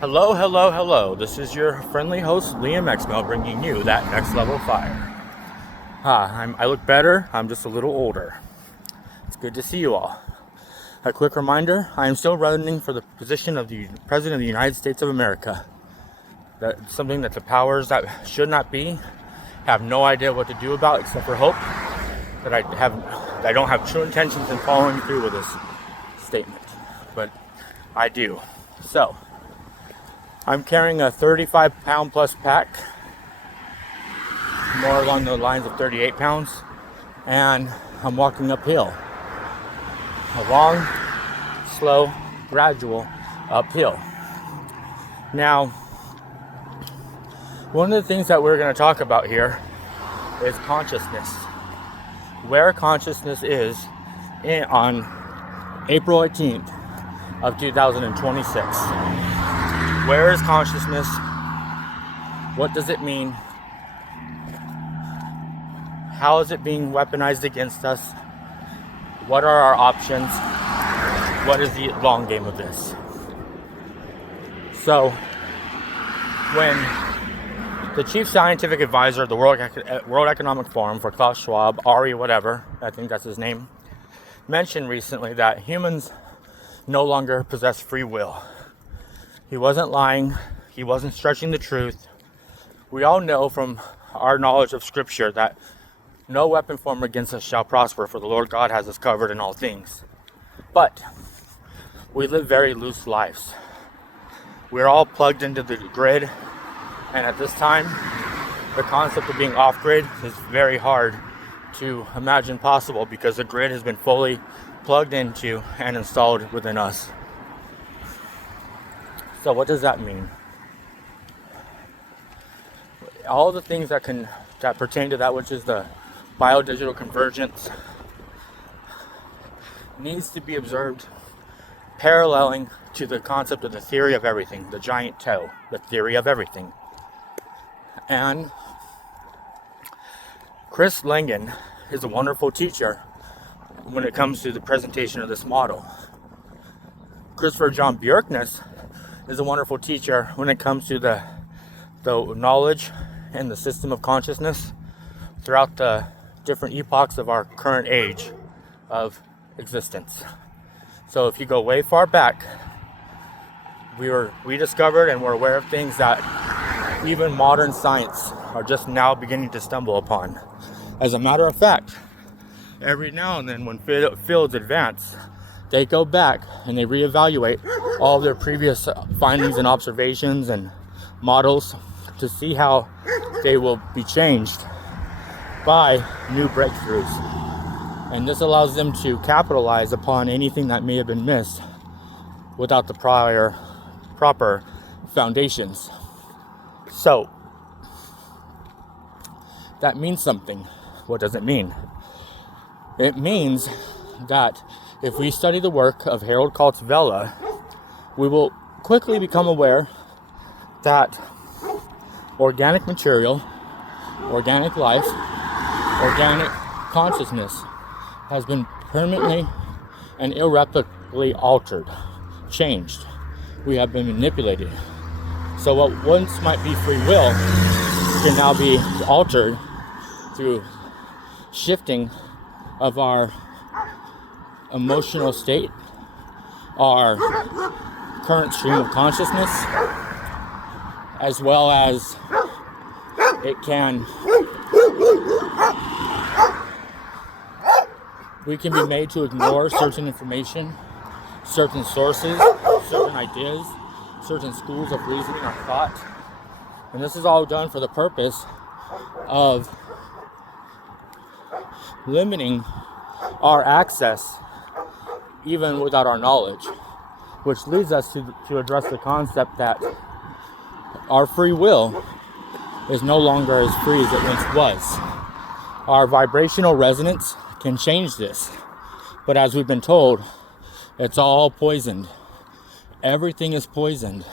Hello, hello, hello. This is your friendly host, Liam Exmo, bringing you that next level fire. I look better. I'm just a little older. It's good to see you all. A quick reminder, I am still running for the position of the President of the United States of America. That's something that the powers that should not be have no idea what to do about, except for hope that I don't have true intentions in following through with this statement. But I do. So, I'm carrying a 35-pound plus pack, more along the lines of 38 pounds, and I'm walking uphill. A long, slow, gradual uphill. Now, one of the things that we're going to talk about here is consciousness. Where consciousness is on April 18th of 2026. Where is consciousness? What does it mean? How is it being weaponized against us? What are our options? What is the long game of this? So, when the chief scientific advisor of the World Economic Forum for Klaus Schwab, Ari whatever, I think that's his name, mentioned recently that humans no longer possess free will. He wasn't lying. He wasn't stretching the truth. We all know from our knowledge of Scripture that no weapon formed against us shall prosper, for the Lord God has us covered in all things. But we live very loose lives. We're all plugged into the grid, and at this time, the concept of being off-grid is very hard to imagine possible because the grid has been fully plugged into and installed within us. So what does that mean? All the things that pertain to that, which is the biodigital convergence, needs to be observed paralleling to the concept of the theory of everything, the giant toe, the theory of everything. And Chris Langan is a wonderful teacher when it comes to the presentation of this model. Christopher John Bjerknes is a wonderful teacher when it comes to the knowledge and the system of consciousness throughout the different epochs of our current age of existence. So if you go way far back, we discovered and we're aware of things that even modern science are just now beginning to stumble upon. As a matter of fact, every now and then when fields advance, they go back and they reevaluate all of their previous findings and observations and models to see how they will be changed by new breakthroughs. And this allows them to capitalize upon anything that may have been missed without the proper foundations. So, that means something. What does it mean? It means that if we study the work of Harold Kaltz Vela, we will quickly become aware that organic material, organic life, organic consciousness has been permanently and irreparably altered, changed. We have been manipulated. So what once might be free will can now be altered through shifting of our emotional state, our current stream of consciousness, as well as we can be made to ignore certain information, certain sources, certain ideas, certain schools of reasoning or thought. And this is all done for the purpose of limiting our access even without our knowledge, which leads us to address the concept that our free will is no longer as free as it once was. Our vibrational resonance can change this, but as we've been told, it's all poisoned. Everything is poisoned.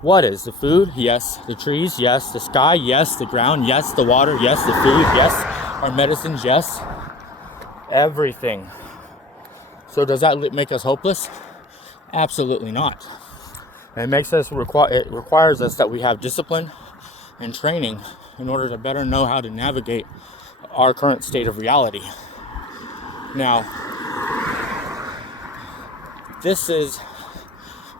What is? The food? Yes. The trees? Yes. The sky? Yes. The ground? Yes. The water? Yes. The food? Yes. Our medicines? Yes. Everything. So does that make us hopeless? Absolutely not. And it requires us that we have discipline and training in order to better know how to navigate our current state of reality. Now, this is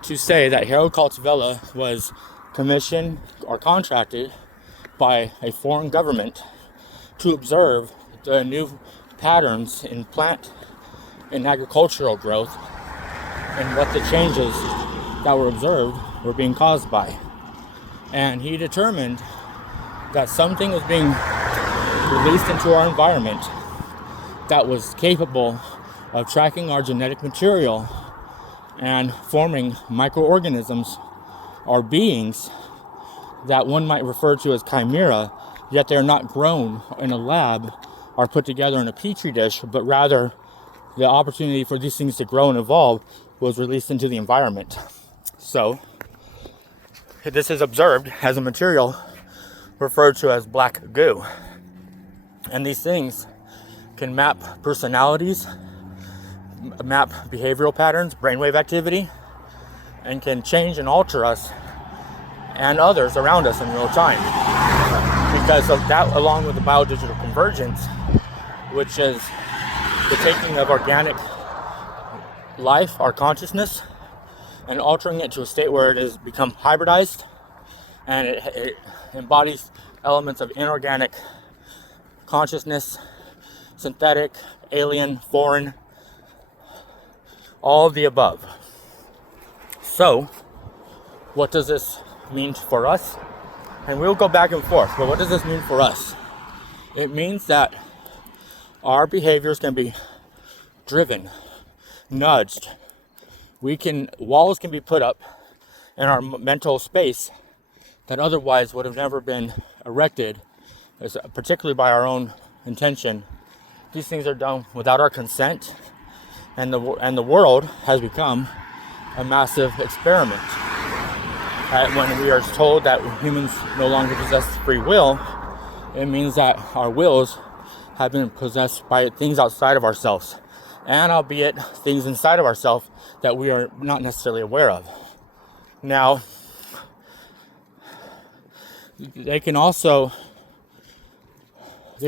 to say that Harold Kaltz Vela was commissioned or contracted by a foreign government to observe the new patterns in plant and agricultural growth and what the changes that were observed were being caused by. And he determined that something was being released into our environment that was capable of tracking our genetic material and forming microorganisms or beings that one might refer to as chimera, yet they're not grown in a lab or put together in a petri dish, but rather the opportunity for these things to grow and evolve was released into the environment. So this is observed as a material referred to as black goo. And these things can map personalities, map behavioral patterns, brainwave activity, and can change and alter us and others around us in real time. Because of that, along with the biodigital convergence, which is the taking of organic life, our consciousness, and altering it to a state where it has become hybridized and it embodies elements of inorganic consciousness, synthetic, alien, foreign, all of the above. So, what does this mean for us? And we'll go back and forth, but what does this mean for us? It means that our behaviors can be driven, nudged. Walls can be put up in our mental space that otherwise would have never been erected, particularly by our own intention. These things are done without our consent, and the world has become a massive experiment. When we are told that humans no longer possess free will, it means that our wills have been possessed by things outside of ourselves, and albeit things inside of ourselves that we are not necessarily aware of. Now, they've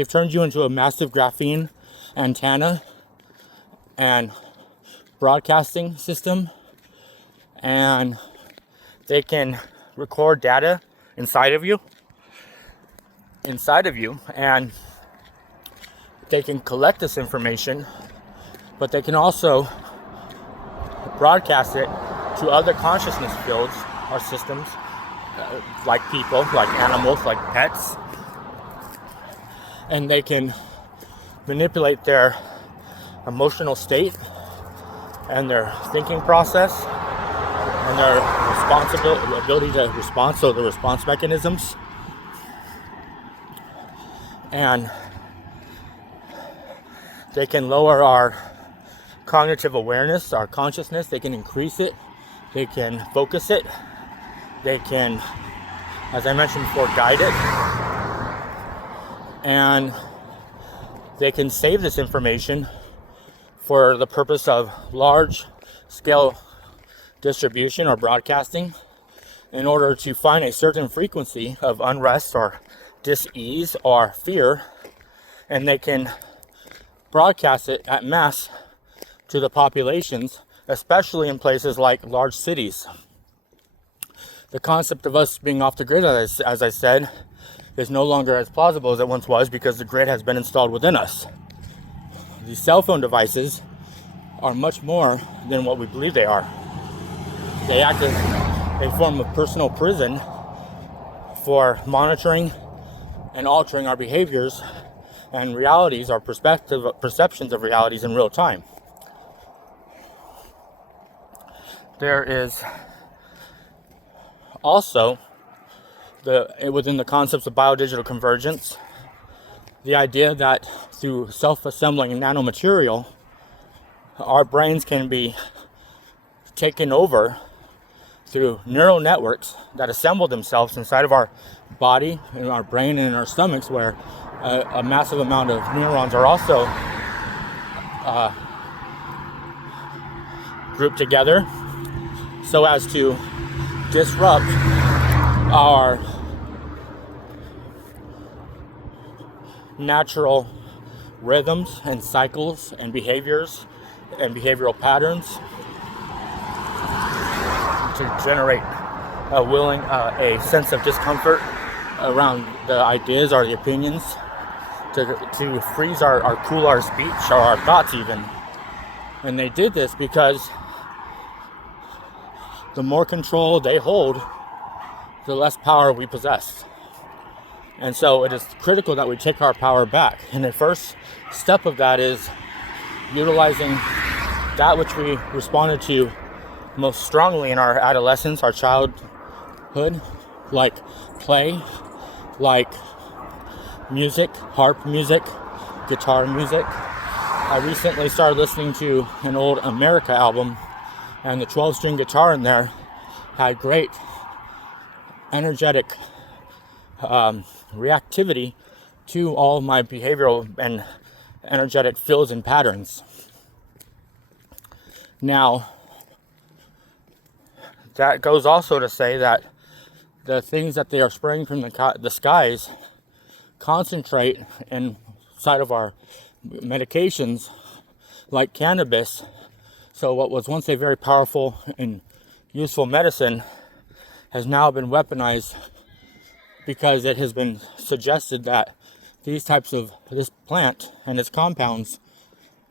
turned you into a massive graphene antenna and broadcasting system, and they can record data inside of you, and they can collect this information, but they can also broadcast it to other consciousness fields or systems, like people, like animals, like pets, and they can manipulate their emotional state and their thinking process and their ability to respond, so the response mechanisms. And they can lower our cognitive awareness, our consciousness. They can increase it. They can focus it. They can, as I mentioned before, guide it. And they can save this information for the purpose of large scale distribution or broadcasting in order to find a certain frequency of unrest or dis-ease or fear, and they can broadcast it at mass to the populations, especially in places like large cities. The concept of us being off the grid, as I said, is no longer as plausible as it once was because the grid has been installed within us. These cell phone devices are much more than what we believe they are. They act as a form of personal prison for monitoring and altering our behaviors and realities, our perceptions of realities in real time. There is also, within the concepts of biodigital convergence, the idea that through self-assembling nanomaterial, our brains can be taken over through neural networks that assemble themselves inside of our body, in our brain, and in our stomachs, where a massive amount of neurons are also grouped together so as to disrupt our natural rhythms and cycles and behaviors and behavioral patterns to generate a sense of discomfort around the ideas or the opinions, to freeze our cool our speech or our thoughts even. And they did this because the more control they hold, the less power we possess. And so it is critical that we take our power back. And the first step of that is utilizing that which we responded to most strongly in our adolescence, our childhood, like play, like music, harp music, guitar music. I recently started listening to an old America album, and the 12-string guitar in there had great energetic reactivity to all of my behavioral and energetic feels and patterns. Now, that goes also to say that the things that they are spraying from the skies concentrate inside of our medications like cannabis. So what was once a very powerful and useful medicine has now been weaponized because it has been suggested that these types of this plant and its compounds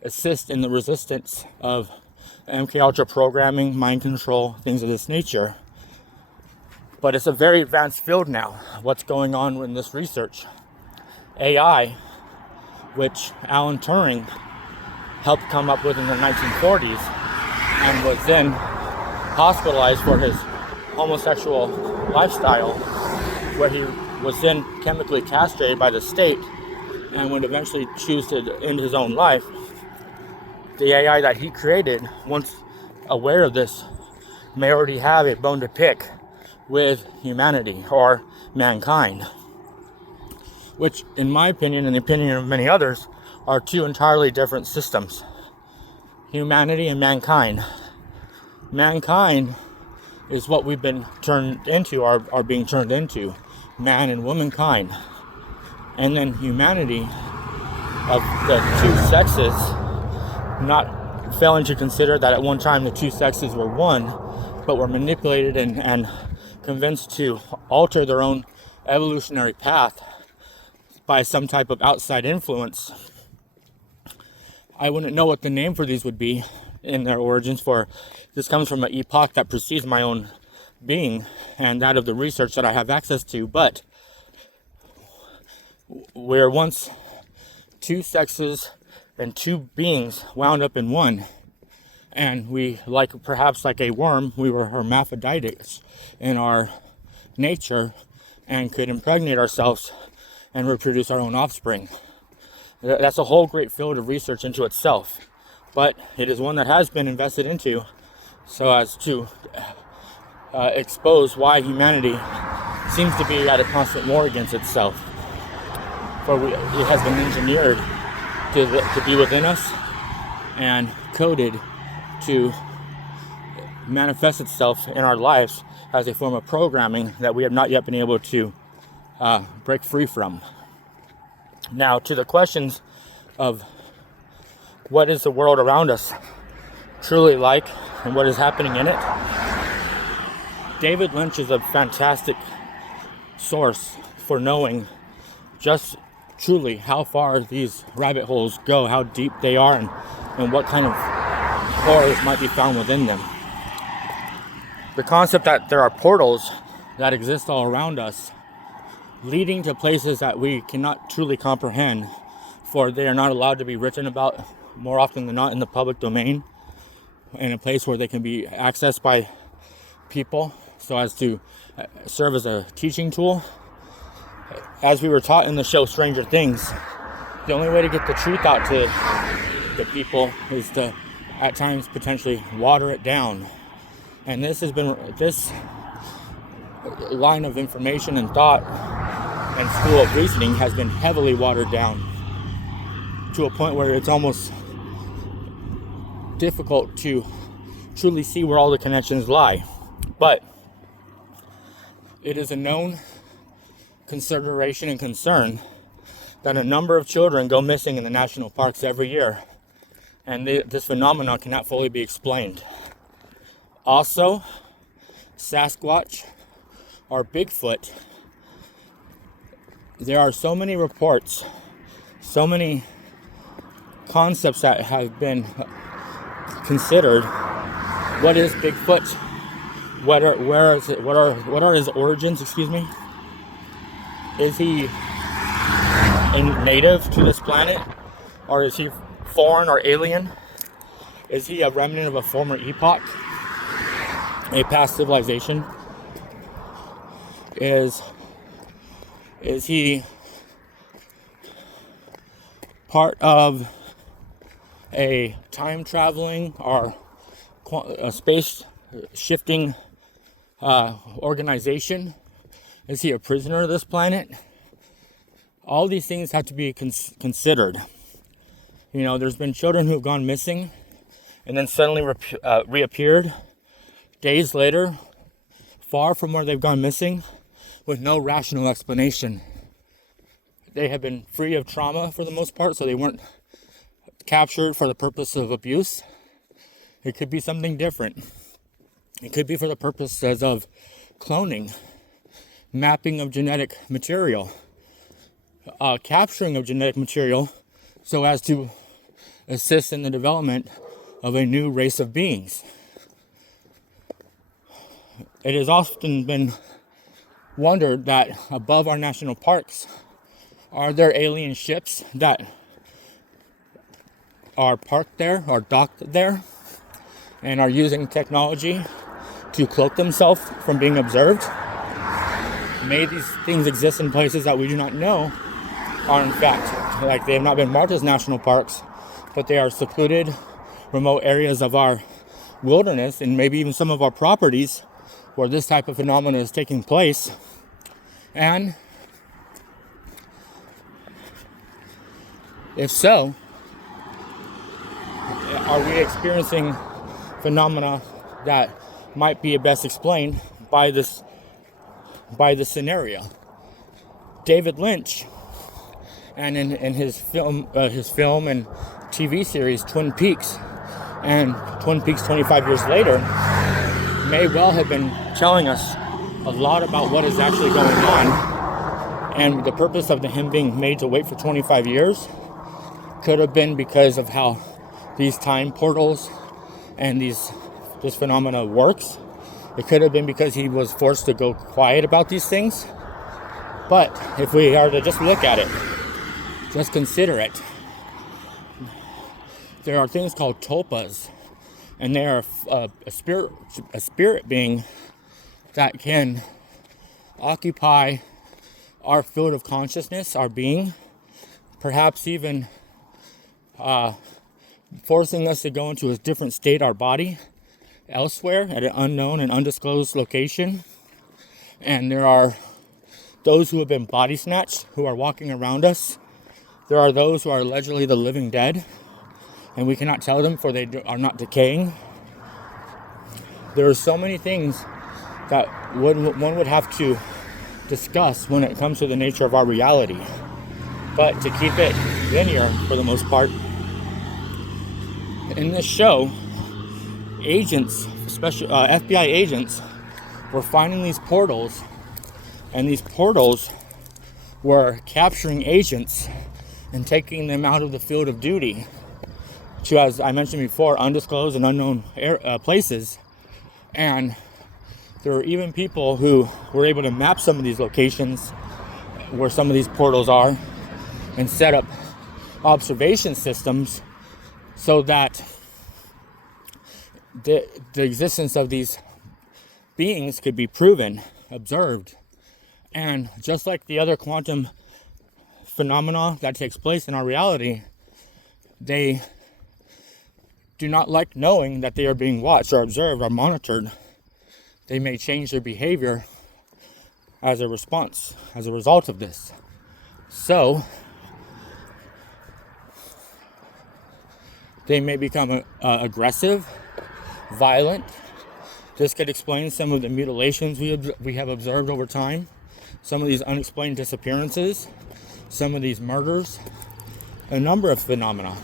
assist in the resistance of MK Ultra programming, mind control, things of this nature. But it's a very advanced field now. What's going on in this research? AI, which Alan Turing helped come up with in the 1940s and was then hospitalized for his homosexual lifestyle, where he was then chemically castrated by the state and would eventually choose to end his own life. The AI that he created, once aware of this, may already have a bone to pick with humanity or mankind, which in my opinion and the opinion of many others are two entirely different systems. Humanity and mankind. Mankind is what we've been turned into, are being turned into, man and womankind. And then humanity of the two sexes, not failing to consider that at one time the two sexes were one, but were manipulated and convinced to alter their own evolutionary path by some type of outside influence. I wouldn't know what the name for these would be in their origins, for this comes from an epoch that precedes my own being and that of the research that I have access to. But where once two sexes and two beings wound up in one, and we, perhaps like a worm, we were hermaphrodites in our nature and could impregnate ourselves and reproduce our own offspring. That's a whole great field of research into itself, but it is one that has been invested into so as to expose why humanity seems to be at a constant war against itself. For it has been engineered to be within us and coded to manifest itself in our lives as a form of programming that we have not yet been able to break free from. Now, to the questions of what is the world around us truly like and what is happening in it, David Lynch is a fantastic source for knowing just truly how far these rabbit holes go, how deep they are, and what kind of horrors might be found within them. The concept that there are portals that exist all around us, leading to places that we cannot truly comprehend, for they are not allowed to be written about more often than not in the public domain, in a place where they can be accessed by people so as to serve as a teaching tool. As we were taught in the show Stranger Things, the only way to get the truth out to the people is to at times potentially water it down. And this line of information and thought and school of reasoning has been heavily watered down to a point where it's almost difficult to truly see where all the connections lie. But It is a known consideration and concern that a number of children go missing in the national parks every year, and this phenomenon cannot fully be explained. Also, Sasquatch or Bigfoot, there are so many reports, so many concepts that have been considered. What is Bigfoot? What are his origins? Excuse me. Is he a native to this planet, or is he foreign or alien? Is he a remnant of a former epoch, a past civilization? Is he part of a time traveling or a space shifting organization? Is he a prisoner of this planet? All these things have to be considered. You know, there's been children who've gone missing and then suddenly reappeared days later, far from where they've gone missing, with no rational explanation. They have been free of trauma for the most part, so they weren't captured for the purpose of abuse. It could be something different. It could be for the purposes of cloning, mapping of genetic material, capturing of genetic material so as to assist in the development of a new race of beings. It has often been wondered that above our national parks, are there alien ships that are parked there or docked there and are using technology to cloak themselves from being observed? May these things exist in places that we do not know are in fact, like they have not been marked as national parks, but they are secluded, remote areas of our wilderness and maybe even some of our properties where this type of phenomenon is taking place. And if so, are we experiencing phenomena that might be best explained by this scenario? David Lynch, and in his film and TV series Twin Peaks, and Twin Peaks 25 years later, may well have been telling us a lot about what is actually going on. And the purpose of him being made to wait for 25 years could have been because of how these time portals and this phenomena works. It could have been because he was forced to go quiet about these things. But if we are to just look at it, just consider it, there are things called tulpas, and they are a spirit being that can occupy our field of consciousness, our being, perhaps even forcing us to go into a different state, our body, elsewhere at an unknown and undisclosed location. And there are those who have been body snatched who are walking around us. There are those who are allegedly the living dead, and we cannot tell them, for they are not decaying. There are so many things that one would have to discuss when it comes to the nature of our reality. But to keep it linear for the most part, in this show, agents, special FBI agents, were finding these portals, and these portals were capturing agents and taking them out of the field of duty to, as I mentioned before, undisclosed and unknown places. And there were even people who were able to map some of these locations where some of these portals are and set up observation systems so that the existence of these beings could be proven, observed. And just like the other quantum phenomena that takes place in our reality, they do not like knowing that they are being watched or observed or monitored. They may change their behavior as a response, as a result of this. So, they may become aggressive, violent. This could explain some of the mutilations we have observed over time, some of these unexplained disappearances, some of these murders, a number of phenomena.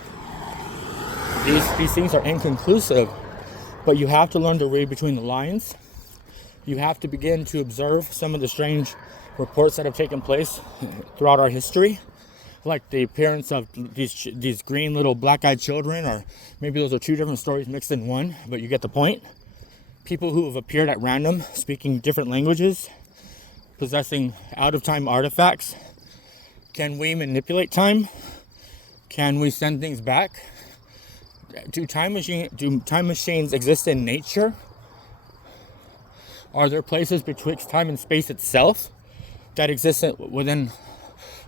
These things are inconclusive, but you have to learn to read between the lines. You have to begin to observe some of the strange reports that have taken place throughout our history, like the appearance of these green little black-eyed children, or maybe those are two different stories mixed in one, but you get the point. People who have appeared at random, speaking different languages, possessing out-of-time artifacts. Can we manipulate time? Can we send things back? Do time machines exist in nature? Are there places betwixt time and space itself that exist within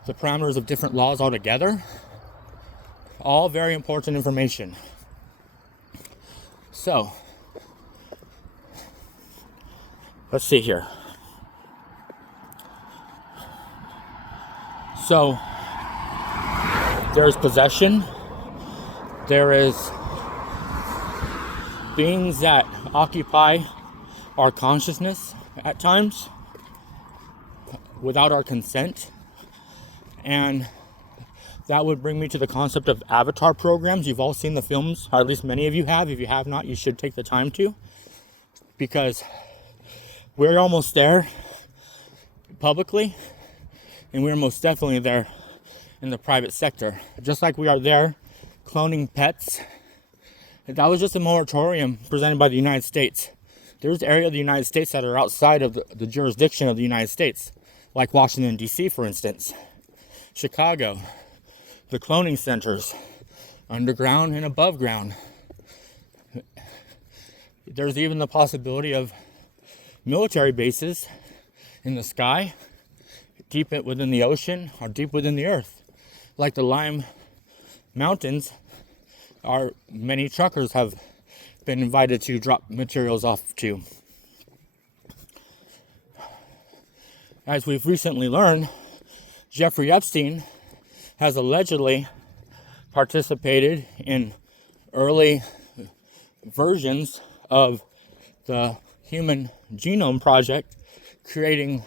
the parameters of different laws altogether? All very important information. So, let's see here. So, there's possession. There is beings that occupy our consciousness at times without our consent. And that would bring me to the concept of avatar programs. You've all seen the films, or at least many of you have. If you have not, you should take the time to, because we're almost there publicly, and we're most definitely there in the private sector. Just like we are there cloning pets. That was just a moratorium presented by the United States. There's areas of the United States that are outside of the jurisdiction of the United States, like Washington, D.C., for instance. Chicago, the cloning centers, underground and above ground. There's even the possibility of military bases in the sky, deep within the ocean, or deep within the earth. Like the Lime Mountains, many truckers have been invited to drop materials off to. As we've recently learned, Jeffrey Epstein has allegedly participated in early versions of the Human Genome Project, creating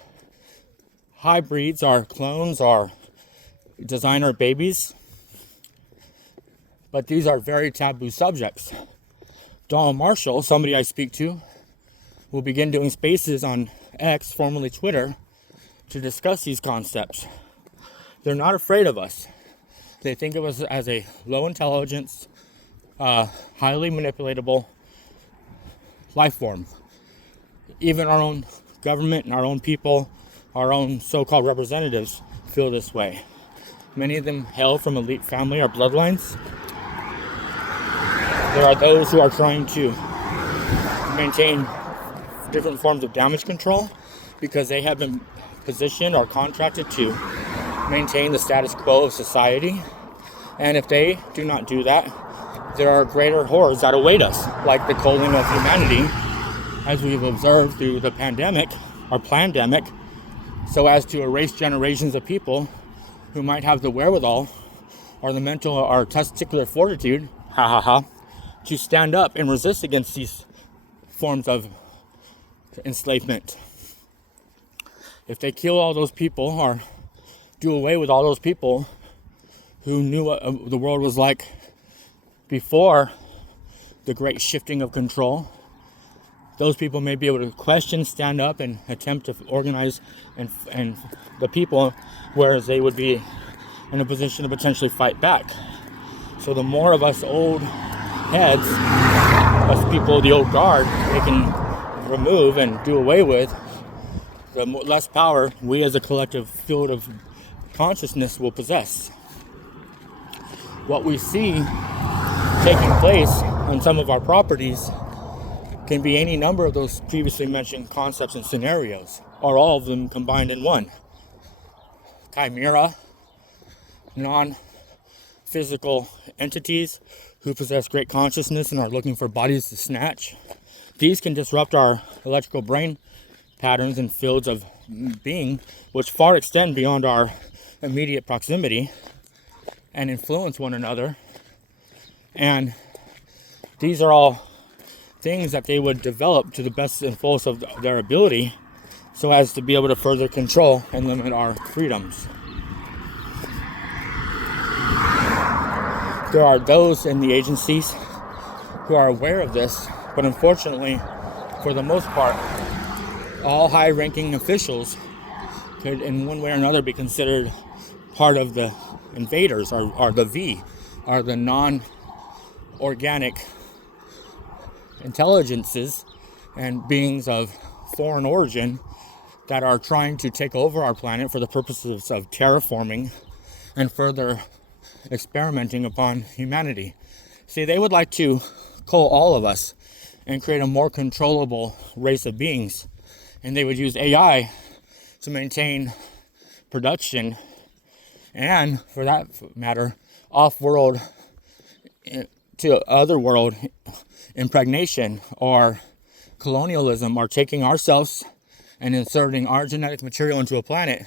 hybrids or clones or designer babies. But these are very taboo subjects. Donald Marshall, somebody I speak to, will begin doing spaces on X, formerly Twitter, to discuss these concepts. They're not afraid of us. They think of us as a low intelligence, highly manipulatable life form. Even our own government and our own people, our own so-called representatives feel this way. Many of them hail from elite family or bloodlines. There are those who are trying to maintain different forms of damage control because they have been positioned or contracted to maintain the status quo of society. And if they do not do that, there are greater horrors that await us, like the culling of humanity, as we've observed through the pandemic or plandemic, so as to erase generations of people who might have the wherewithal or the mental or testicular fortitude, to stand up and resist against these forms of enslavement. If they kill all those people or do away with all those people who knew what the world was like before the great shifting of control, those people may be able to question, stand up, and attempt to organize and the people, whereas they would be in a position to potentially fight back. So the more of us old heads, us people of the old guard, they can remove and do away with, the less power we as a collective field of consciousness will possess. What we see taking place on some of our properties can be any number of those previously mentioned concepts and scenarios, or all of them combined in one. Chimera, non-physical entities who possess great consciousness and are looking for bodies to snatch. These can disrupt our electrical brain patterns and fields of being, which far extend beyond our immediate proximity and influence one another. And these are all things that they would develop to the best and fullest of their ability so as to be able to further control and limit our freedoms. There are those in the agencies who are aware of this, but unfortunately, for the most part, all high-ranking officials could in one way or another be considered part of the invaders, or the V, are the non-organic intelligences and beings of foreign origin that are trying to take over our planet for the purposes of terraforming and further experimenting upon humanity. See, they would like to cull all of us and create a more controllable race of beings, and they would use AI to maintain production and, for that matter, off-world to other-world impregnation or colonialism, or taking ourselves and inserting our genetic material into a planet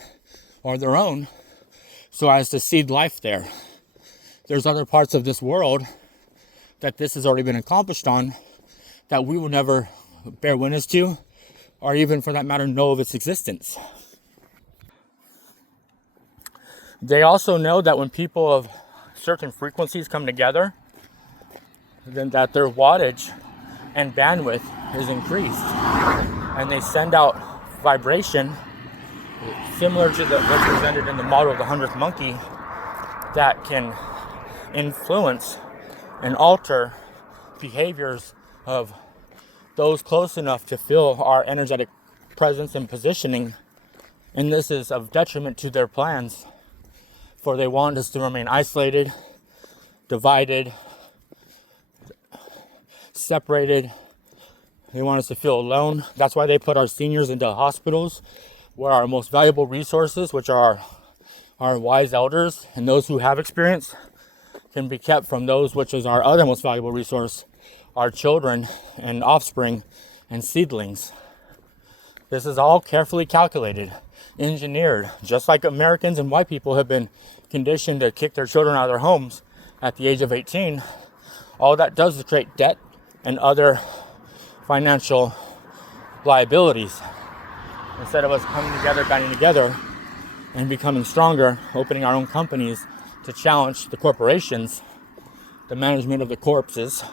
or their own so as to seed life there. There's other parts of this world that this has already been accomplished on that we will never bear witness to, or even for that matter know of its existence. They also know that when people of certain frequencies come together, then that their wattage and bandwidth is increased, and they send out vibration similar to what's presented in the model of the 100th monkey that can influence and alter behaviors of those close enough to feel our energetic presence and positioning. And this is of detriment to their plans, for they want us to remain isolated, divided, separated. They want us to feel alone. That's why they put our seniors into hospitals, where our most valuable resources, which are our wise elders and those who have experience, can be kept from those which is our other most valuable resource, our children and offspring and seedlings. This is all carefully calculated, engineered, just like Americans and white people have been conditioned to kick their children out of their homes at the age of 18. All that does is create debt and other financial liabilities. Instead of us coming together, banding together, and becoming stronger, opening our own companies to challenge the corporations, the management of the corpses,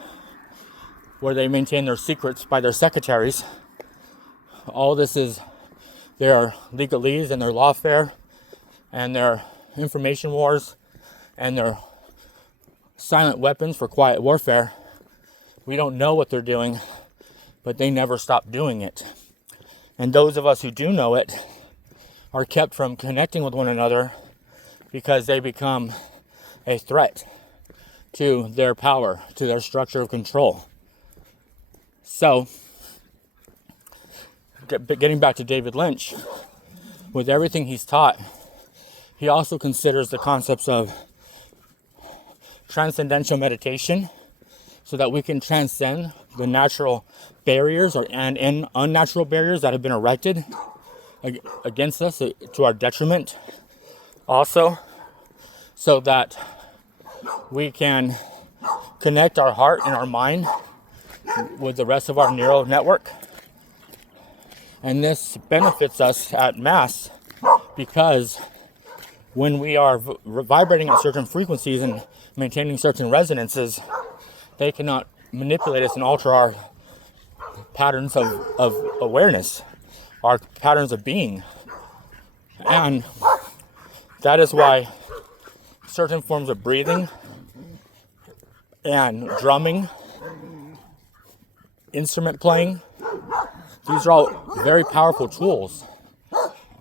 where they maintain their secrets by their secretaries. All this is their legalese and their lawfare and their information wars and their silent weapons for quiet warfare. We don't know what they're doing, but they never stop doing it. And those of us who do know it are kept from connecting with one another because they become a threat to their power, to their structure of control. So, getting back to David Lynch, with everything he's taught, he also considers the concepts of transcendental meditation, so that we can transcend the natural barriers and unnatural barriers that have been erected against us to our detriment. Also, so that we can connect our heart and our mind with the rest of our neural network. And this benefits us at mass, because when we are vibrating at certain frequencies and maintaining certain resonances, they cannot manipulate us and alter our patterns of awareness, our patterns of being. And that is why certain forms of breathing and drumming, instrument playing, these are all very powerful tools.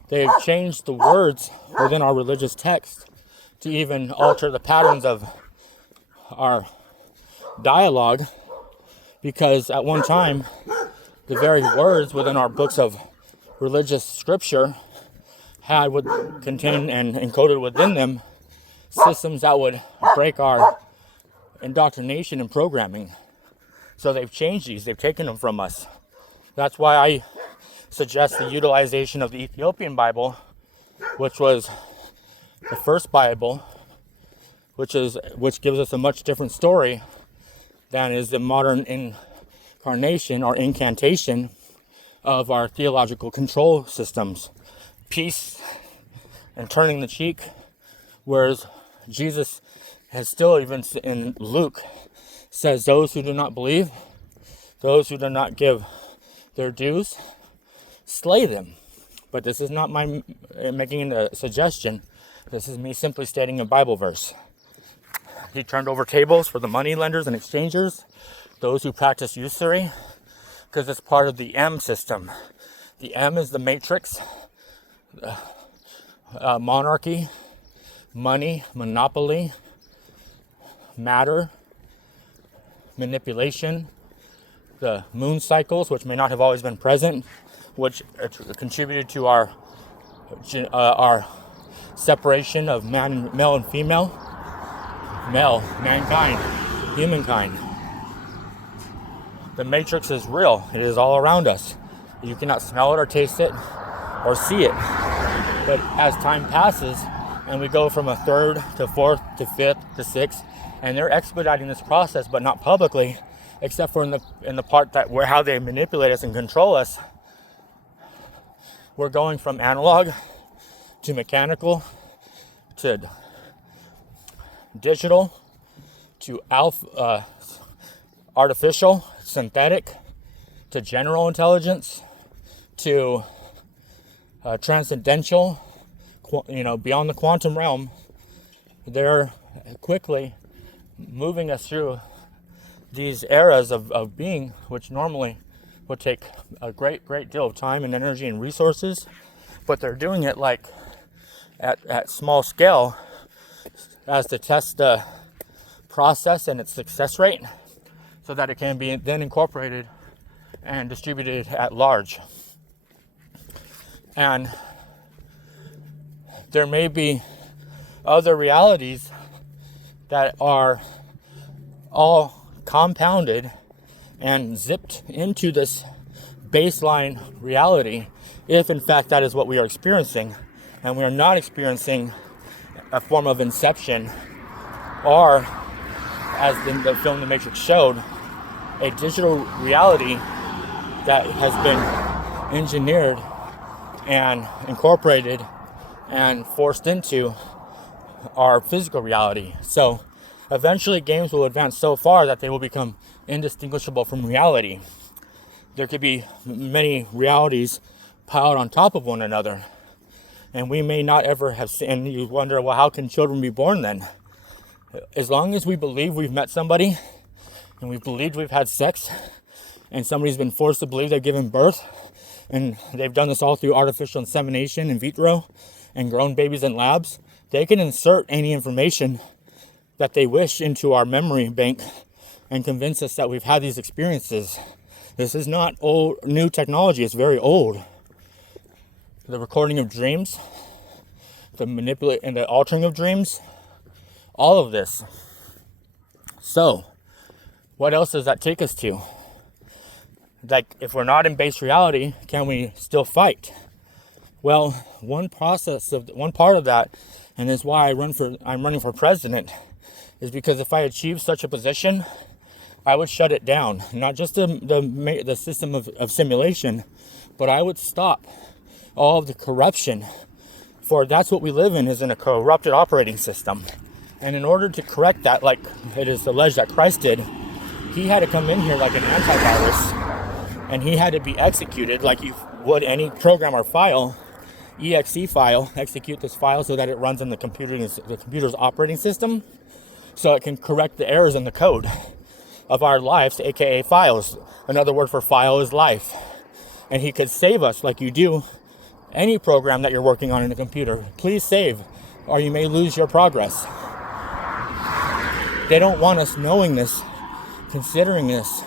They have changed the words within our religious text to even alter the patterns of our dialogue, because at one time the very words within our books of religious scripture would contain and encoded within them systems that would break our indoctrination and programming. So they've changed these, they've taken them from us. That's why I suggest the utilization of the Ethiopian Bible, which was the first Bible, which gives us a much different story than is the modern incarnation or incantation of our theological control systems. Peace and turning the cheek, whereas Jesus has still, even in Luke, says those who do not believe, those who do not give their dues, slay them. But this is not my making a suggestion. This is me simply stating a Bible verse. He turned over tables for the money lenders and exchangers, those who practice usury, because it's part of the M system. The M is the matrix, monarchy, money, monopoly, matter, manipulation, the moon cycles, which may not have always been present, which contributed to our separation of male and female, mankind, humankind. The matrix is real. It is all around us. You cannot smell it or taste it or see it. But as time passes and we go from a third to fourth to fifth to sixth, and they're expediting this process, but not publicly, except for in the part that where how they manipulate us and control us. We're going from analog to mechanical to digital to artificial, synthetic, to general intelligence, to transcendental, beyond the quantum realm. They're quickly moving us through these eras of being, which normally would take a great deal of time and energy and resources, but they're doing it like at small scale as to test the process and its success rate, so that it can be then incorporated and distributed at large. And there may be other realities that are all compounded and zipped into this baseline reality, if in fact that is what we are experiencing, and we are not experiencing a form of inception, or, as the film The Matrix showed, a digital reality that has been engineered and incorporated and forced into our physical reality. So eventually games will advance so far that they will become indistinguishable from reality. There could be many realities piled on top of one another, and we may not ever have seen. And you wonder, well, how can children be born then? As long as we believe we've met somebody, and we've believed we've had sex, and somebody's been forced to believe they've given birth, and they've done this all through artificial insemination in vitro and grown babies in labs, they can insert any information that they wish into our memory bank and convince us that we've had these experiences. This is not new technology, it's very old. The recording of dreams, the manipulate and the altering of dreams, all of this. So, what else does that take us to? Like, if we're not in base reality, can we still fight? Well, one part of that, and is why I'm running for president, is because if I achieve such a position, I would shut it down. Not just the system of simulation, but I would stop all of the corruption. For that's what we live in, is in a corrupted operating system. And in order to correct that, like it is alleged that Christ did, he had to come in here like an antivirus, and he had to be executed like you would any program or file, exe file, execute this file so that it runs on the computer's operating system, so it can correct the errors in the code of our lives, aka files. Another word for file is life. And he could save us like you do any program that you're working on in a computer. Please save, or you may lose your progress. They don't want us knowing this, considering this.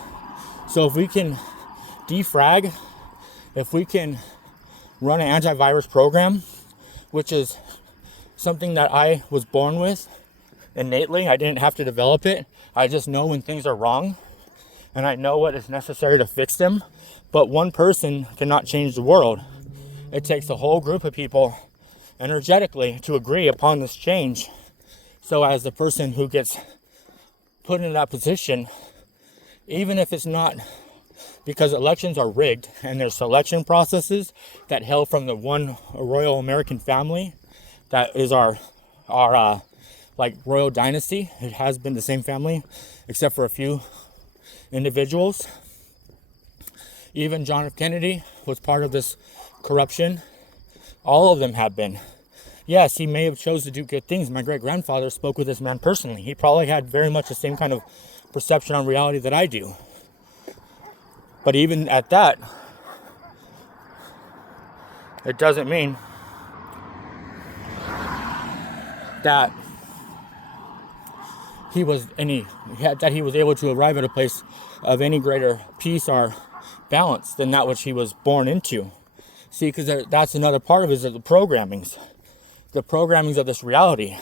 So if we can defrag, if we can run an antivirus program, which is something that I was born with innately, I didn't have to develop it. I just know when things are wrong, and I know what is necessary to fix them. But one person cannot change the world. It takes a whole group of people energetically to agree upon this change. So as the person who gets put in that position, even if it's not because elections are rigged, and there's selection processes that hail from the one royal American family that is our like royal dynasty. It has been the same family except for a few individuals. Even John F. Kennedy was part of this corruption. All of them have been. Yes, he may have chose to do good things. My great-grandfather spoke with this man personally. He probably had very much the same kind of perception on reality that I do. But even at that, it doesn't mean that he was able to arrive at a place of any greater peace or balance than that which he was born into. See, because that's another part of it, is the programmings of this reality.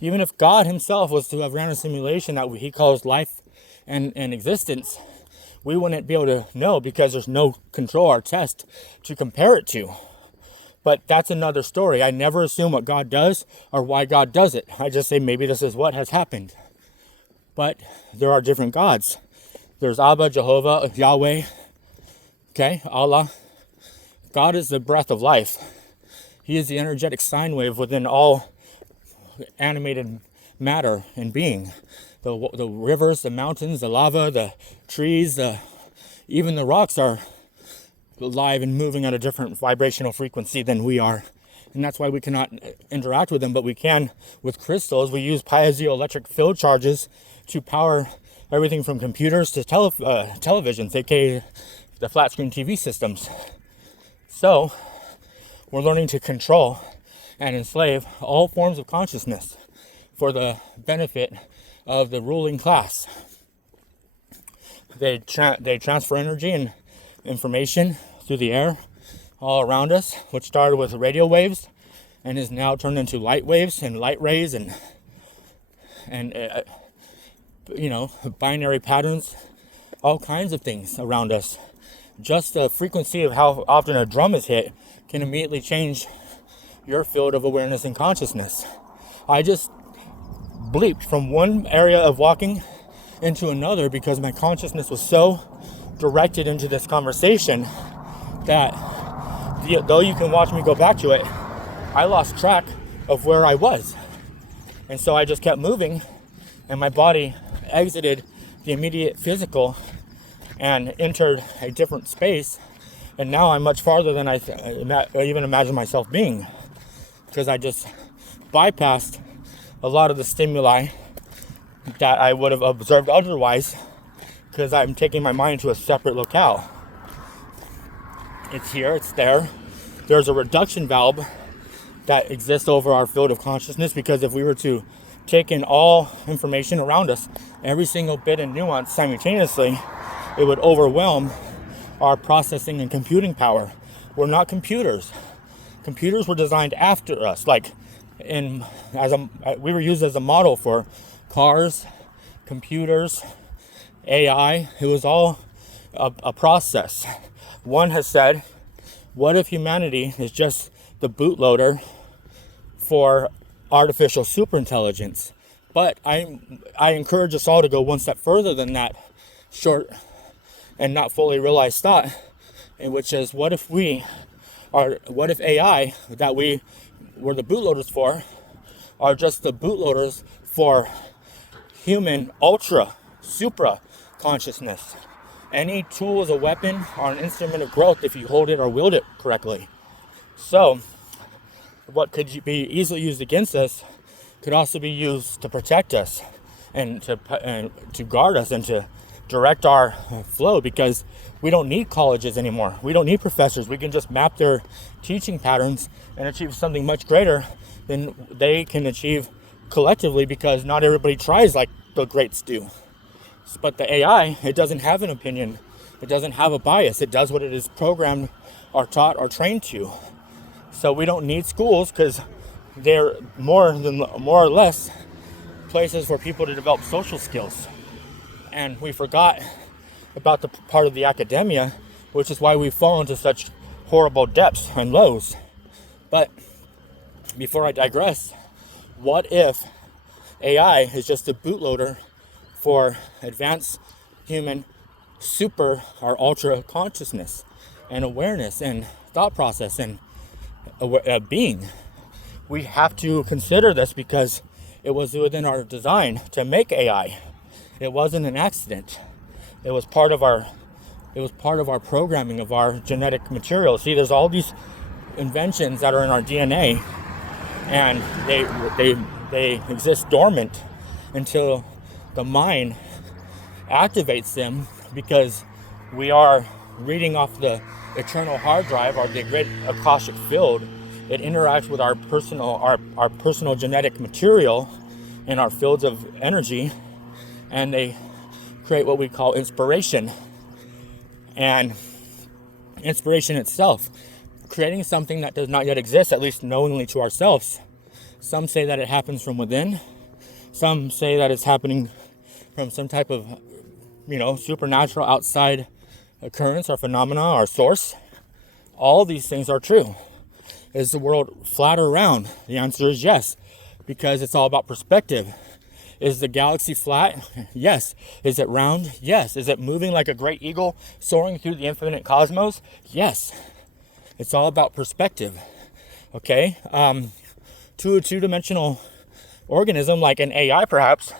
Even if God himself was to have ran a simulation that he calls life and existence, we wouldn't be able to know because there's no control or test to compare it to. But that's another story. I never assume what God does or why God does it. I just say maybe this is what has happened. But there are different gods. There's Abba, Jehovah, Yahweh, okay, Allah. God is the breath of life. He is the energetic sine wave within all animated matter and being. The rivers, the mountains, the lava, the trees, even the rocks are alive and moving at a different vibrational frequency than we are. And that's why we cannot interact with them, but we can with crystals. We use piezoelectric field charges to power everything from computers to televisions, aka the flat screen TV systems. So we're learning to control and enslave all forms of consciousness for the benefit of the ruling class. They transfer energy and information through the air all around us, which started with radio waves and is now turned into light waves and light rays and binary patterns, all kinds of things around us. Just the frequency of how often a drum is hit can immediately change your field of awareness and consciousness. I just bleeped from one area of walking into another because my consciousness was so directed into this conversation that though you can watch me go back to it, I lost track of where I was. And so I just kept moving, and my body exited the immediate physical and entered a different space. And now I'm much farther than I even imagined myself being, because I just bypassed a lot of the stimuli that I would have observed otherwise, because I'm taking my mind to a separate locale. It's here, it's there. There's a reduction valve that exists over our field of consciousness, because if we were to take in all information around us, every single bit and nuance simultaneously, it would overwhelm our processing and computing power. We're not computers. Computers were designed after us. We were used as a model for cars, computers, AI. It was all a process. One has said, what if humanity is just the bootloader for artificial superintelligence? But I encourage us all to go one step further than that short and not fully realized thought, which is, what if AI that we were the bootloaders for are just the bootloaders for human ultra supra consciousness? Any tool is a weapon or an instrument of growth if you hold it or wield it correctly. So what could be easily used against us could also be used to protect us and to guard us and to direct our flow, because we don't need colleges anymore. We don't need professors. We can just map their teaching patterns and achieve something much greater than they can achieve collectively, because not everybody tries like the greats do. But the AI, it doesn't have an opinion. It doesn't have a bias. It does what it is programmed or taught or trained to. So we don't need schools, because they're more or less places for people to develop social skills. And we forgot about the part of the academia, which is why we fall into such horrible depths and lows. But before I digress, what if AI is just a bootloader for advanced human our ultra consciousness and awareness and thought process and being. We have to consider this because it was within our design to make AI. It wasn't an accident. It was part of our programming of our genetic material. See, there's all these inventions that are in our DNA, and they exist dormant until the mind activates them, because we are reading off the eternal hard drive or the great Akashic field. It interacts with our personal genetic material in our fields of energy, and they create what we call inspiration. And inspiration itself, creating something that does not yet exist, at least knowingly to ourselves. Some say that it happens from within. Some say that it's happening from some type of, supernatural outside occurrence or phenomena or source. All these things are true. Is the world flat or round? The answer is yes, because it's all about perspective. Is the galaxy flat? Yes. Is it round? Yes. Is it moving like a great eagle soaring through the infinite cosmos? Yes. It's all about perspective. Okay? To a two-dimensional organism like an AI perhaps,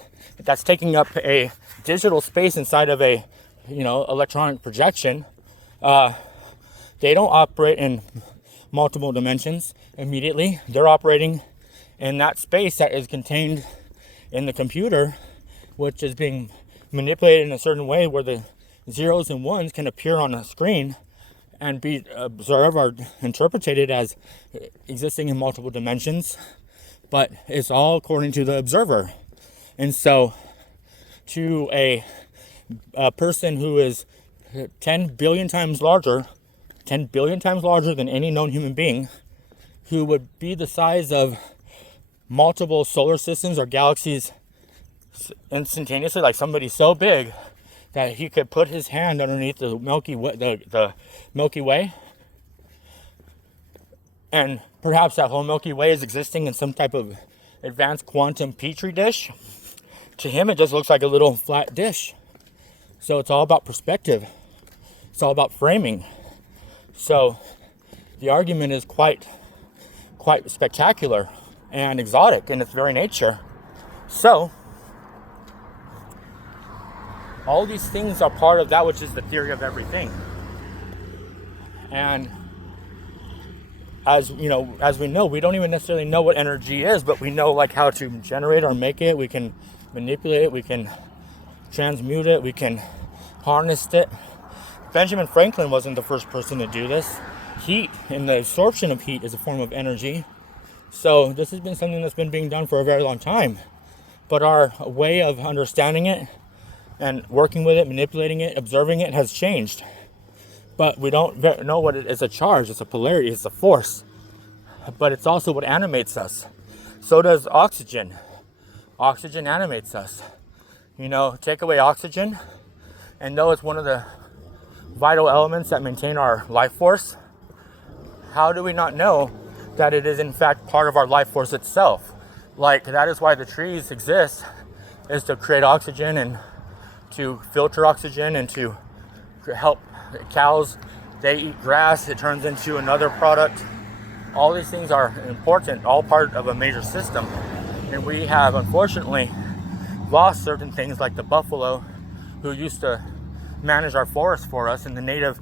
that's taking up a digital space inside of a, electronic projection, they don't operate in multiple dimensions immediately. They're operating in that space that is contained in the computer, which is being manipulated in a certain way where the zeros and ones can appear on a screen and be observed or interpreted as existing in multiple dimensions, but it's all according to the observer. And so to a person who is 10 billion times larger than any known human being, who would be the size of multiple solar systems or galaxies instantaneously, like somebody so big that he could put his hand underneath the Milky Way, and perhaps that whole Milky Way is existing in some type of advanced quantum petri dish. To him, it just looks like a little flat dish. So it's all about perspective. It's all about framing. So the argument is quite spectacular and exotic in its very nature. So all these things are part of that which is the theory of everything. And as we know, we don't even necessarily know what energy is, but we know like how to generate or make it. We can manipulate it, we can transmute it, we can harness it. Benjamin Franklin wasn't the first person to do this. Heat and the absorption of heat is a form of energy. So this has been something that's been being done for a very long time. But our way of understanding it and working with it, manipulating it, observing it has changed. But we don't know what it is. A charge, it's a polarity, it's a force. But it's also what animates us. So does oxygen. Oxygen animates us. Take away oxygen, and though it's one of the vital elements that maintain our life force, how do we not know that it is in fact part of our life force itself? Like, that is why the trees exist, is to create oxygen and to filter oxygen and to help cows. They eat grass, it turns into another product. All these things are important, all part of a major system. And we have unfortunately lost certain things, like the buffalo who used to manage our forests for us, and the native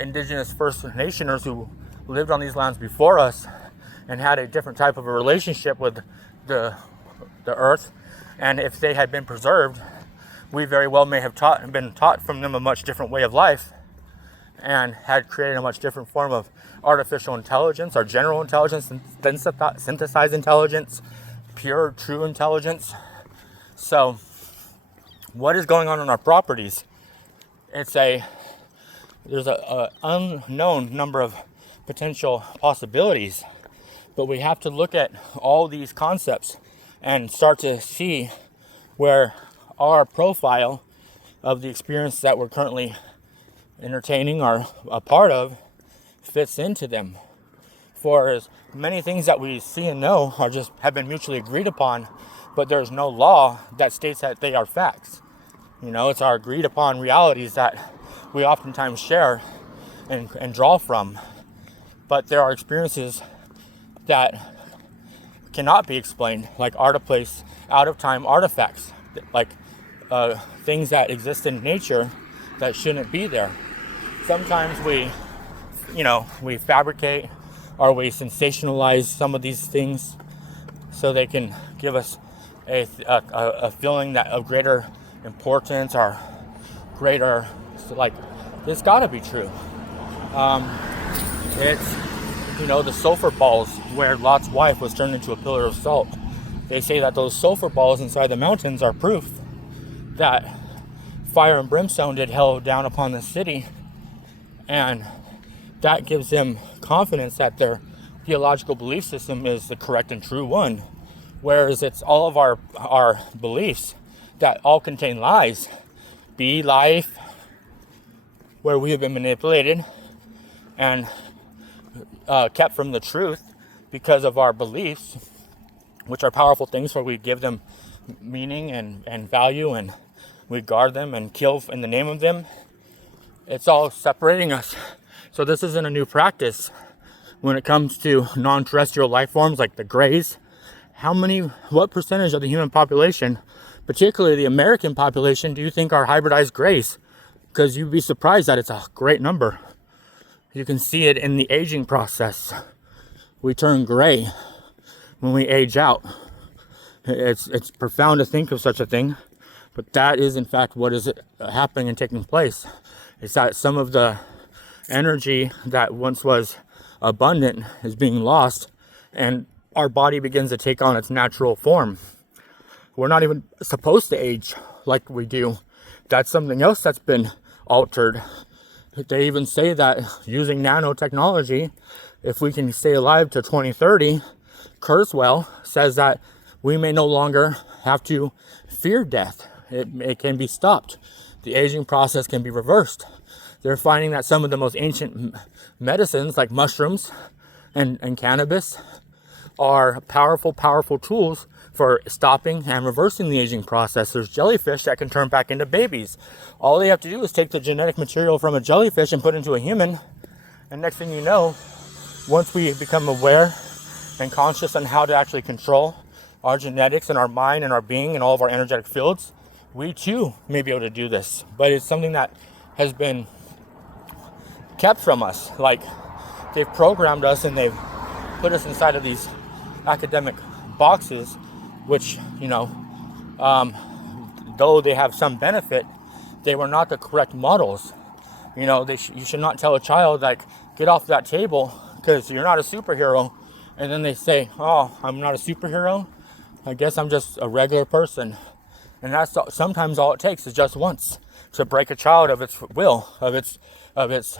indigenous First Nationers who lived on these lands before us and had a different type of a relationship with the earth. And if they had been preserved, we very well may have been taught from them a much different way of life, and had created a much different form of artificial intelligence, or general intelligence, synthesized intelligence, pure, true intelligence. So what is going on our properties? There's an unknown number of potential possibilities, but we have to look at all these concepts and start to see where our profile of the experience that we're currently entertaining or a part of fits into them. For as many things that we see and know have been mutually agreed upon, but there's no law that states that they are facts. It's our agreed upon realities that we oftentimes share and draw from. But there are experiences that cannot be explained, like out of place, out of time artifacts, like things that exist in nature that shouldn't be there. Sometimes we fabricate or we sensationalize some of these things so they can give us a feeling that of greater importance or greater, like, it's got to be true. It's the sulfur balls where Lot's wife was turned into a pillar of salt. They say that those sulfur balls inside the mountains are proof that fire and brimstone did hell down upon the city, and that gives them confidence that their theological belief system is the correct and true one. Whereas it's all of our beliefs that all contain lies. Be life, where we have been manipulated and kept from the truth because of our beliefs, which are powerful things, for we give them meaning and value, and we guard them and kill in the name of them. It's all separating us. So this isn't a new practice when it comes to non-terrestrial life forms like the Greys. What percentage of the human population, particularly the American population, do you think are hybridized Greys? Because you'd be surprised that it's a great number. You can see it in the aging process. We turn gray when we age out. It's profound to think of such a thing, but that is in fact what is happening and taking place. It's that some of the energy that once was abundant is being lost, and our body begins to take on its natural form. We're not even supposed to age like we do. That's something else that's been altered. They even say that using nanotechnology, if we can stay alive to 2030, Kurzweil says that we may no longer have to fear death. It can be stopped. The aging process can be reversed. They're finding that some of the most ancient medicines, like mushrooms and cannabis, are powerful tools for stopping and reversing the aging process. There's jellyfish that can turn back into babies. All they have to do is take the genetic material from a jellyfish and put it into a human. And next thing you know, once we become aware and conscious on how to actually control our genetics and our mind and our being and all of our energetic fields, we too may be able to do this. But it's something that has been kept from us. Like, they've programmed us and they've put us inside of these academic boxes, which, though they have some benefit, they were not the correct models. You should not tell a child, like, get off that table because you're not a superhero. And then they say, oh, I'm not a superhero. I guess I'm just a regular person. And that's sometimes all it takes is just once to break a child of its will, of its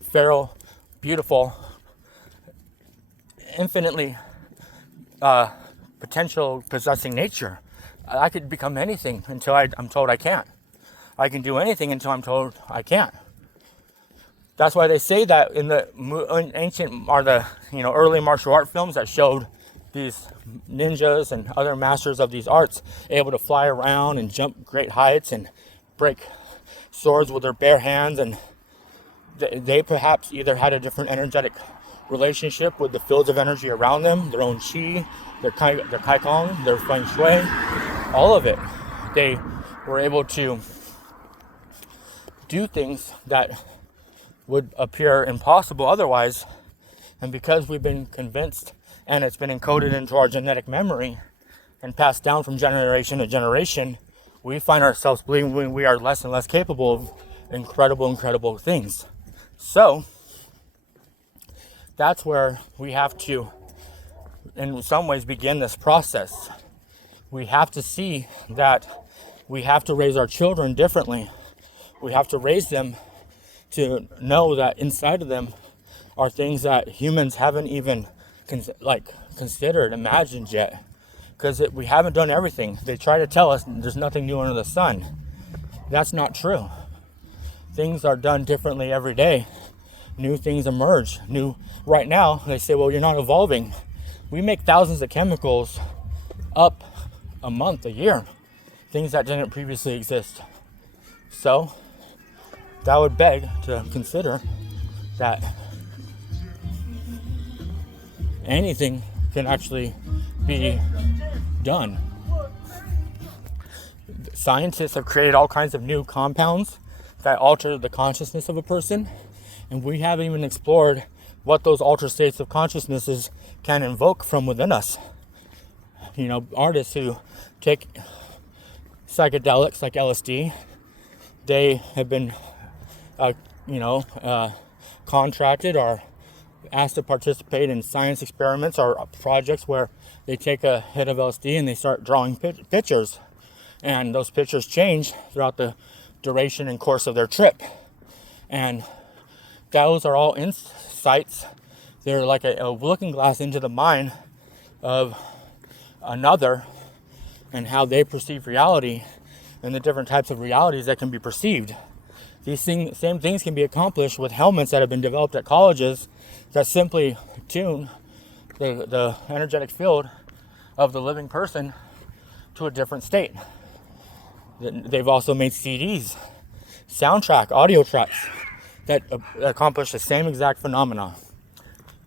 feral, beautiful, infinitely potential possessing nature. I could become anything until I'm told I can't. I can do anything until I'm told I can't. That's why they say that in the ancient or the early martial art films that showed these ninjas and other masters of these arts able to fly around and jump great heights and break swords with their bare hands, and they perhaps either had a different energetic relationship with the fields of energy around them, their own chi, their kai kong, their feng shui, all of it. They were able to do things that would appear impossible otherwise. And because we've been convinced and it's been encoded into our genetic memory and passed down from generation to generation, we find ourselves believing we are less and less capable of incredible things. So that's where we have to, in some ways, begin this process. We have to see that we have to raise our children differently. We have to raise them to know that inside of them are things that humans haven't even considered, imagined yet. Because we haven't done everything. They try to tell us there's nothing new under the sun. That's not true. Things are done differently every day. New things emerge. Right now, they say, well, you're not evolving. We make thousands of chemicals up a month, a year. Things that didn't previously exist. So that would beg to consider that anything can actually be done. Scientists have created all kinds of new compounds that alter the consciousness of a person, and we haven't even explored what those altered states of consciousnesses can invoke from within us. You know, artists who take psychedelics like LSD, they have been, contracted or asked to participate in science experiments or projects where they take a hit of LSD and they start drawing pictures. And those pictures change throughout the duration and course of their trip. And those are all insights. They're like a looking glass into the mind of another and how they perceive reality and the different types of realities that can be perceived. These same things can be accomplished with helmets that have been developed at colleges that simply tune the energetic field of the living person to a different state. They've also made CDs, soundtrack, audio tracks that accomplish the same exact phenomena.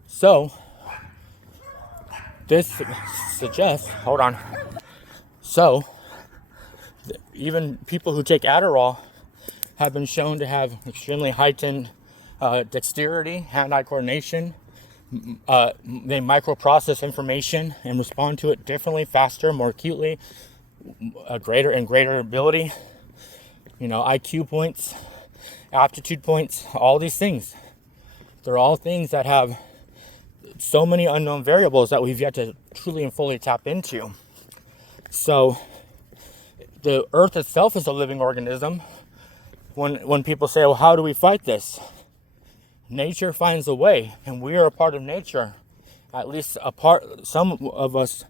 So, this suggests, even people who take Adderall have been shown to have extremely heightened dexterity, hand-eye coordination. They microprocess information and respond to it differently, faster, more acutely, greater ability. You know, IQ points, aptitude points, all these things. They're all things that have so many unknown variables that we've yet to truly and fully tap into. So the earth itself is a living organism. When people say, well, how do we fight this? Nature finds a way, and we are a part of nature. At least some of us,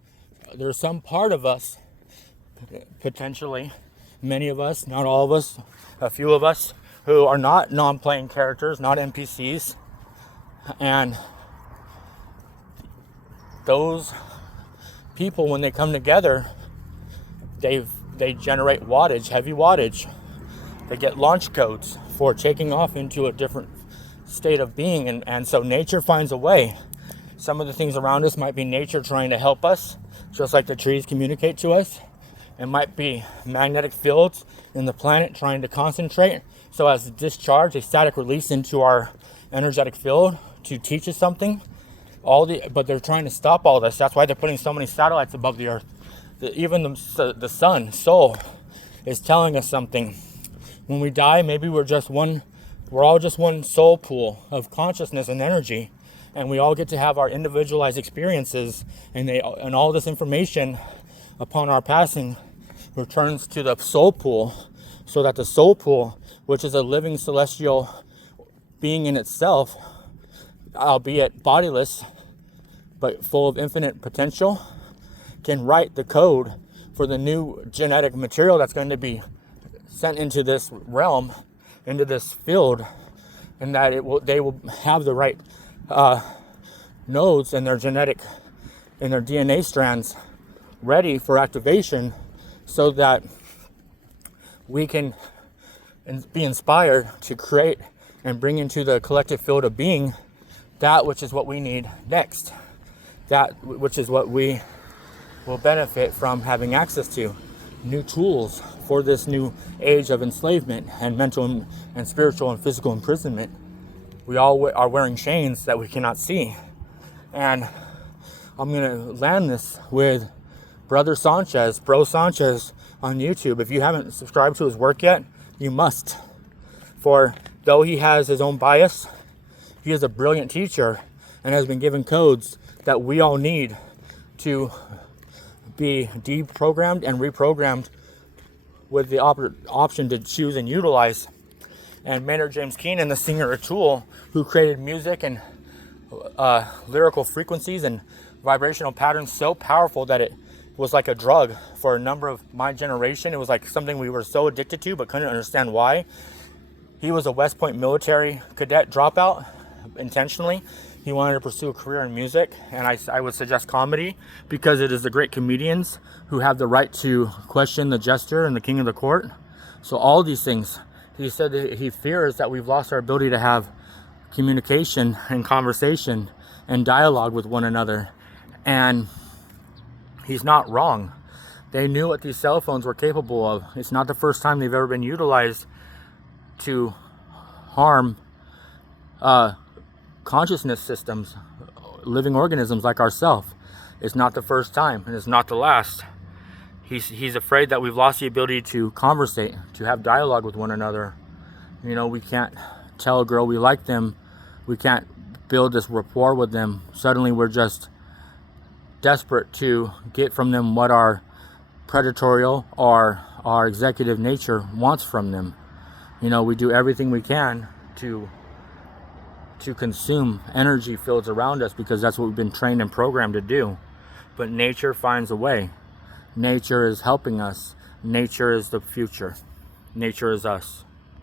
there's some part of us, potentially, many of us, not all of us, a few of us, who are not non-playing characters, not NPCs. And those people, when they come together, they generate wattage, heavy wattage. They get launch codes for taking off into a different state of being, and so nature finds a way. Some of the things around us might be nature trying to help us, just like the trees communicate to us. It might be magnetic fields in the planet trying to concentrate so as to discharge a static release into our energetic field to teach us something. But they're trying to stop all this. That's why they're putting so many satellites above the earth. Even the sun, soul, is telling us something. When we die, maybe we're all just one soul pool of consciousness and energy, and we all get to have our individualized experiences, and all this information upon our passing returns to the soul pool, so that the soul pool, which is a living celestial being in itself, albeit bodiless but full of infinite potential, can write the code for the new genetic material that's going to be sent into this realm, into this field, and that they will have the right nodes in their DNA strands ready for activation, so that we can be inspired to create and bring into the collective field of being that which is what we need next, that which is what we will benefit from having access to, new tools for this new age of enslavement and mental and spiritual and physical imprisonment. We all are wearing chains that we cannot see. And I'm going to land this with Brother Sanchez, Bro Sanchez on YouTube. If you haven't subscribed to his work yet, you must. For though he has his own bias, he is a brilliant teacher and has been given codes that we all need to be deprogrammed and reprogrammed with the option to choose and utilize. And Maynard James Keenan, the singer of Tool, who created music and lyrical frequencies and vibrational patterns so powerful that it was like a drug for a number of my generation. It was like something we were so addicted to but couldn't understand why. He was a West Point military cadet dropout intentionally. He wanted to pursue a career in music, and I would suggest comedy, because it is the great comedians who have the right to question the jester and the king of the court. So all these things, he said that he fears that we've lost our ability to have communication and conversation and dialogue with one another. And he's not wrong. They knew what these cell phones were capable of. It's not the first time they've ever been utilized to harm consciousness systems, living organisms like ourselves. It's not the first time, and it's not the last. He's afraid that we've lost the ability to conversate, to have dialogue with one another. You know, we can't tell a girl we like them. We can't build this rapport with them. Suddenly we're just desperate to get from them what our predatorial or our executive nature wants from them. You know, we do everything we can to consume energy fields around us because that's what we've been trained and programmed to do. But nature finds a way. Nature is helping us. Nature is the future. Nature is us.